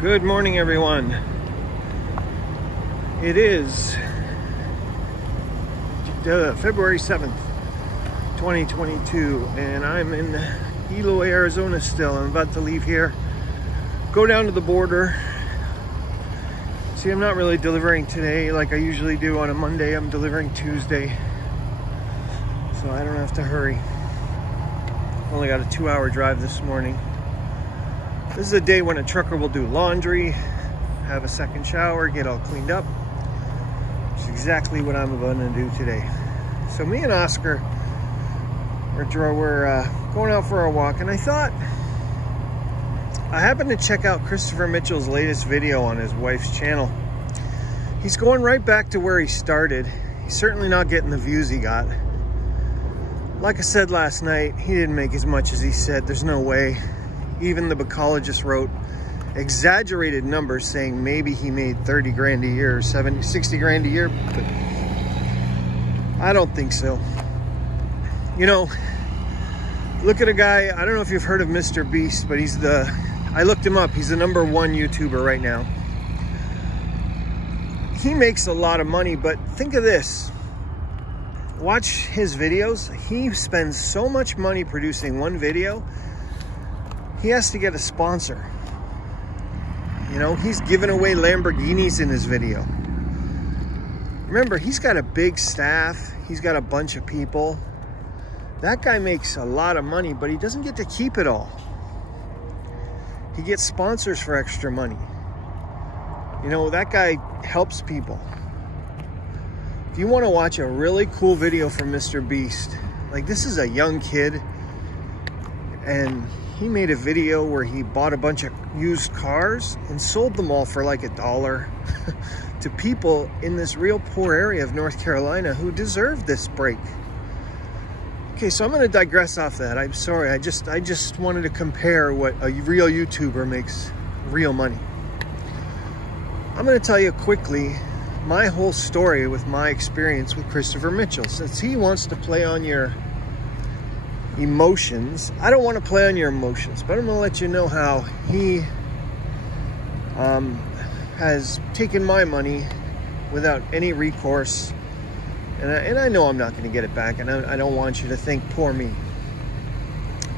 Good morning, everyone. It is February 7th, 2022, and I'm in Eloy, Arizona still. I'm about to leave here, go down to the border. See, I'm not really delivering today like I usually do on a Monday. I'm delivering Tuesday, so I don't have to hurry. Only got a 2-hour drive this morning. This is a day when a trucker will do laundry, have a second shower, get all cleaned up. Which is exactly what I'm about to do today. So me and Oscar, we're going out for a walk, and I thought, I happened to check out Christopher Mitchell's latest video on his wife's channel. He's going right back to where he started. He's certainly not getting the views he got. Like I said last night, he didn't make as much as he said. There's no way. Even the Bacologist wrote exaggerated numbers saying maybe he made 30 grand a year, 70, 60 grand a year, but I don't think so. You know, look at a guy, I don't know if you've heard of Mr. Beast, but I looked him up, he's the #1 YouTuber right now. He makes a lot of money, but think of this. Watch his videos. He spends so much money producing one video, he has to get a sponsor. You know, he's giving away Lamborghinis in his video. Remember, he's got a big staff. He's got a bunch of people. That guy makes a lot of money, but he doesn't get to keep it all. He gets sponsors for extra money. You know, that guy helps people. If you want to watch a really cool video from Mr. Beast, like this is a young kid, and he made a video where he bought a bunch of used cars and sold them all for like $1 to people in this real poor area of North Carolina who deserve this break. Okay, so I'm going to digress off that. I'm sorry. I just wanted to compare what a real YouTuber makes real money. I'm going to tell you quickly my whole story with my experience with Christopher Mitchell. Since he wants to play on your emotions, I don't want to play on your emotions, but I'm going to let you know how he has taken my money without any recourse, and I know I'm not going to get it back, and I don't want you to think poor me.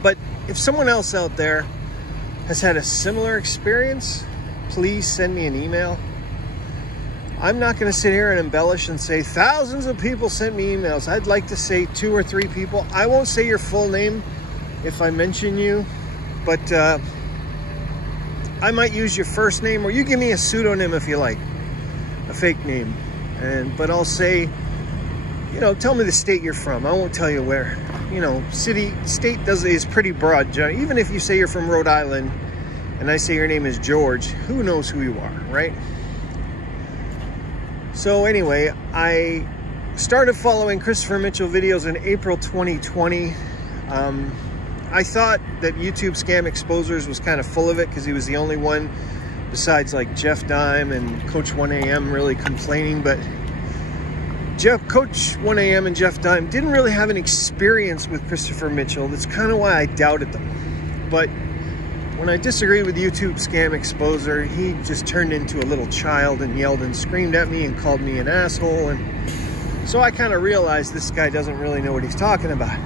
But if someone else out there has had a similar experience, please send me an email. I'm not going to sit here and embellish and say thousands of people sent me emails. I'd like to say 2 or 3 people. I won't say your full name if I mention you, but I might use your first name, or you give me a pseudonym if you like, a fake name. But I'll say, you know, tell me the state you're from. I won't tell you where. You know, state is pretty broad. Even if you say you're from Rhode Island and I say your name is George, who knows who you are, right? So anyway, I started following Christopher Mitchell videos in April 2020. I thought that YouTube Scam Exposers was kind of full of it because he was the only one besides like Jeff Dime and Coach 1AM really complaining, but Coach 1AM and Jeff Dime didn't really have an experience with Christopher Mitchell. That's kind of why I doubted them. But when I disagreed with YouTube Scam Exposer, he just turned into a little child and yelled and screamed at me and called me an asshole. And so I kind of realized this guy doesn't really know what he's talking about.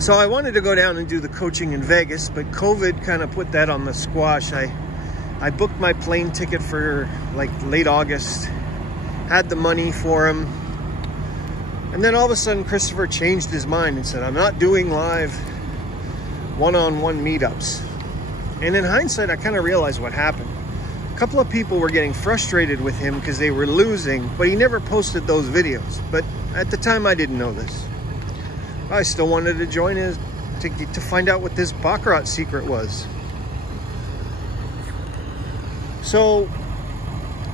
So I wanted to go down and do the coaching in Vegas, but COVID kind of put that on the squash. I booked my plane ticket for like late August, had the money for him. And then all of a sudden, Christopher changed his mind and said, I'm not doing live one-on-one meetups. And in hindsight, I kind of realized what happened. A couple of people were getting frustrated with him because they were losing, but he never posted those videos. But at the time, I didn't know this. I still wanted to join his, to find out what this Baccarat secret was. So,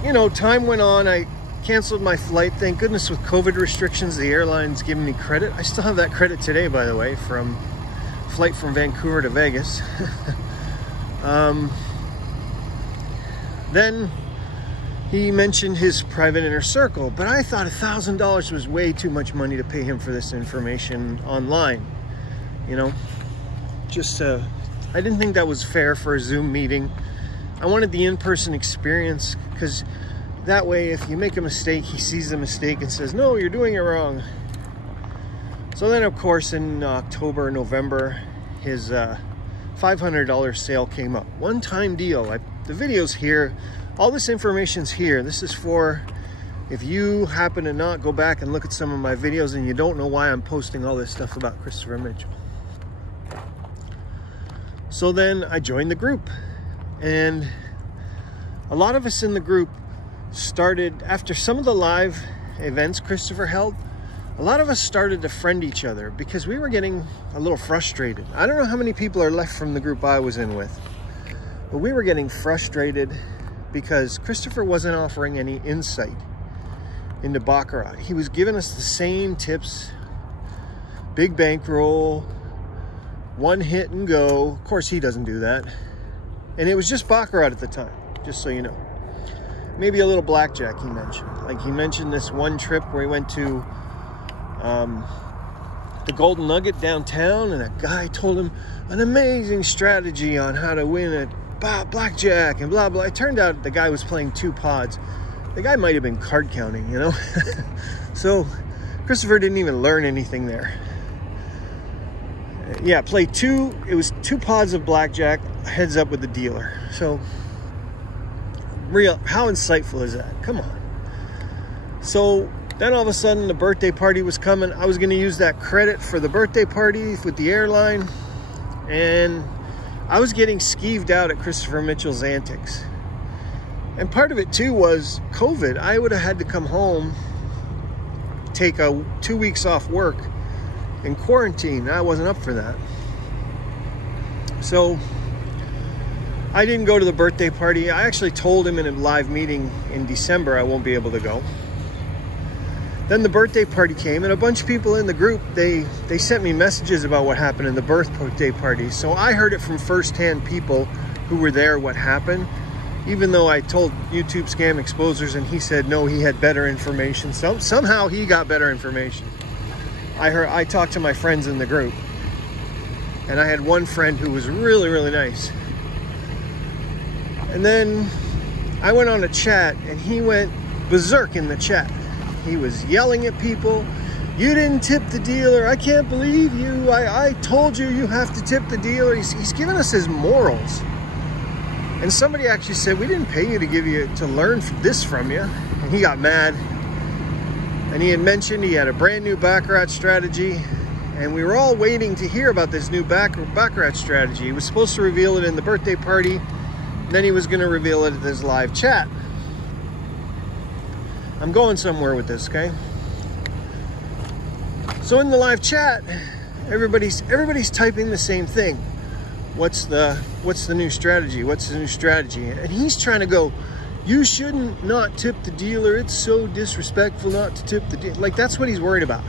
you know, time went on. I canceled my flight. Thank goodness with COVID restrictions, the airline's giving me credit. I still have that credit today, by the way, from flight from Vancouver to Vegas. Then he mentioned his private inner circle, but I thought $1,000 was way too much money to pay him for this information online. You know, just to I didn't think that was fair for a Zoom meeting. I wanted the in-person experience, because that way if you make a mistake, he sees the mistake and says, no, you're doing it wrong. So then, of course, in October, November, his $500 sale came up. One-time deal. The video's here. All this information's here. This is for if you happen to not go back and look at some of my videos and you don't know why I'm posting all this stuff about Christopher Mitchell. So then I joined the group. And a lot of us in the group started, after some of the live events Christopher held, a lot of us started to friend each other because we were getting a little frustrated. I don't know how many people are left from the group I was in with, but we were getting frustrated because Christopher wasn't offering any insight into Baccarat. He was giving us the same tips: big bankroll, one hit and go. Of course, he doesn't do that. And it was just Baccarat at the time, just so you know. Maybe a little blackjack he mentioned. Like, he mentioned this one trip where he went to the Golden Nugget downtown, and a guy told him an amazing strategy on how to win at blackjack and blah, blah. It turned out the guy was playing 2 pods. The guy might have been card counting, you know? So Christopher didn't even learn anything there. Yeah, played 2, it was 2 pods of blackjack, heads up with the dealer. So, how insightful is that? Come on. So, then all of a sudden the birthday party was coming. I was going to use that credit for the birthday party with the airline. And I was getting skeeved out at Christopher Mitchell's antics. And part of it too was COVID. I would have had to come home, take 2 weeks off work, in quarantine. I wasn't up for that. So I didn't go to the birthday party. I actually told him in a live meeting in December I won't be able to go. Then the birthday party came, and a bunch of people in the group, they sent me messages about what happened in the birthday party. So I heard it from firsthand people who were there what happened, even though I told YouTube Scam Exposers and he said no, he had better information. Somehow he got better information. I talked to my friends in the group, and I had one friend who was really, really nice. And then I went on a chat, and he went berserk in the chat. He was yelling at people. You didn't tip the dealer. I can't believe you. I told you you have to tip the dealer. He's giving us his morals. And somebody actually said, we didn't pay you to learn this from you. And he got mad. And he had mentioned he had a brand new Baccarat strategy. And we were all waiting to hear about this new Baccarat strategy. He was supposed to reveal it in the birthday party. Then he was going to reveal it at this live chat. I'm going somewhere with this, okay? So in the live chat, everybody's typing the same thing. What's the new strategy? What's the new strategy? And he's trying to go, you shouldn't not tip the dealer. It's so disrespectful not to tip the dealer. Like, that's what he's worried about.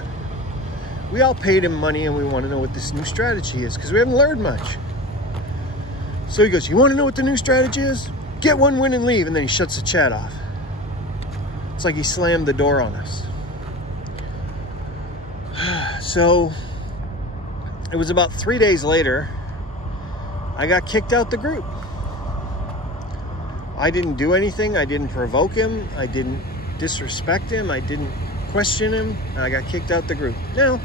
We all paid him money and we want to know what this new strategy is because we haven't learned much. So he goes, you want to know what the new strategy is? Get one win and leave. And then he shuts the chat off. It's like he slammed the door on us. So it was about 3 days later, I got kicked out the group. I didn't do anything. I didn't provoke him. I didn't disrespect him. I didn't question him. And I got kicked out the group. Now,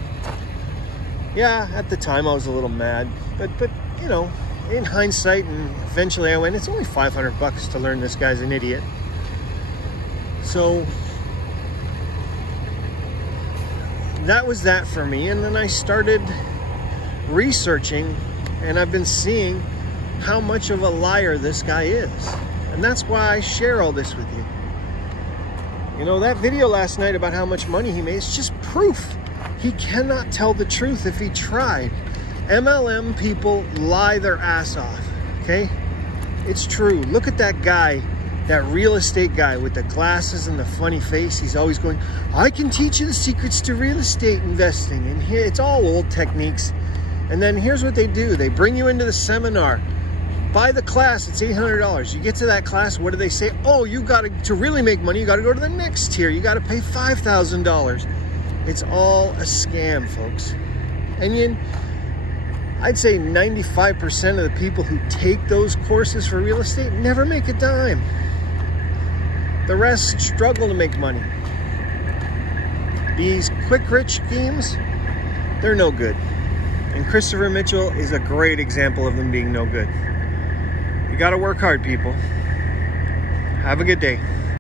yeah, at the time I was a little mad, but you know, in hindsight, and eventually I went, it's only $500 to learn this guy's an idiot. So that was that for me. And then I started researching, and I've been seeing how much of a liar this guy is. And that's why I share all this with you. You know, that video last night about how much money he made, it's just proof. He cannot tell the truth if he tried. MLM people lie their ass off, okay? It's true. Look at that guy, that real estate guy with the glasses and the funny face. He's always going, I can teach you the secrets to real estate investing. And here, it's all old techniques. And then here's what they do. They bring you into the seminar. Buy the class, it's $800. You get to that class, what do they say? Oh, you got to really make money, you got to go to the next tier. You got to pay $5,000. It's all a scam, folks. And I'd say 95% of the people who take those courses for real estate never make a dime. The rest struggle to make money. These quick rich schemes, they're no good. And Christopher Mitchell is a great example of them being no good. You gotta work hard, people. Have a good day.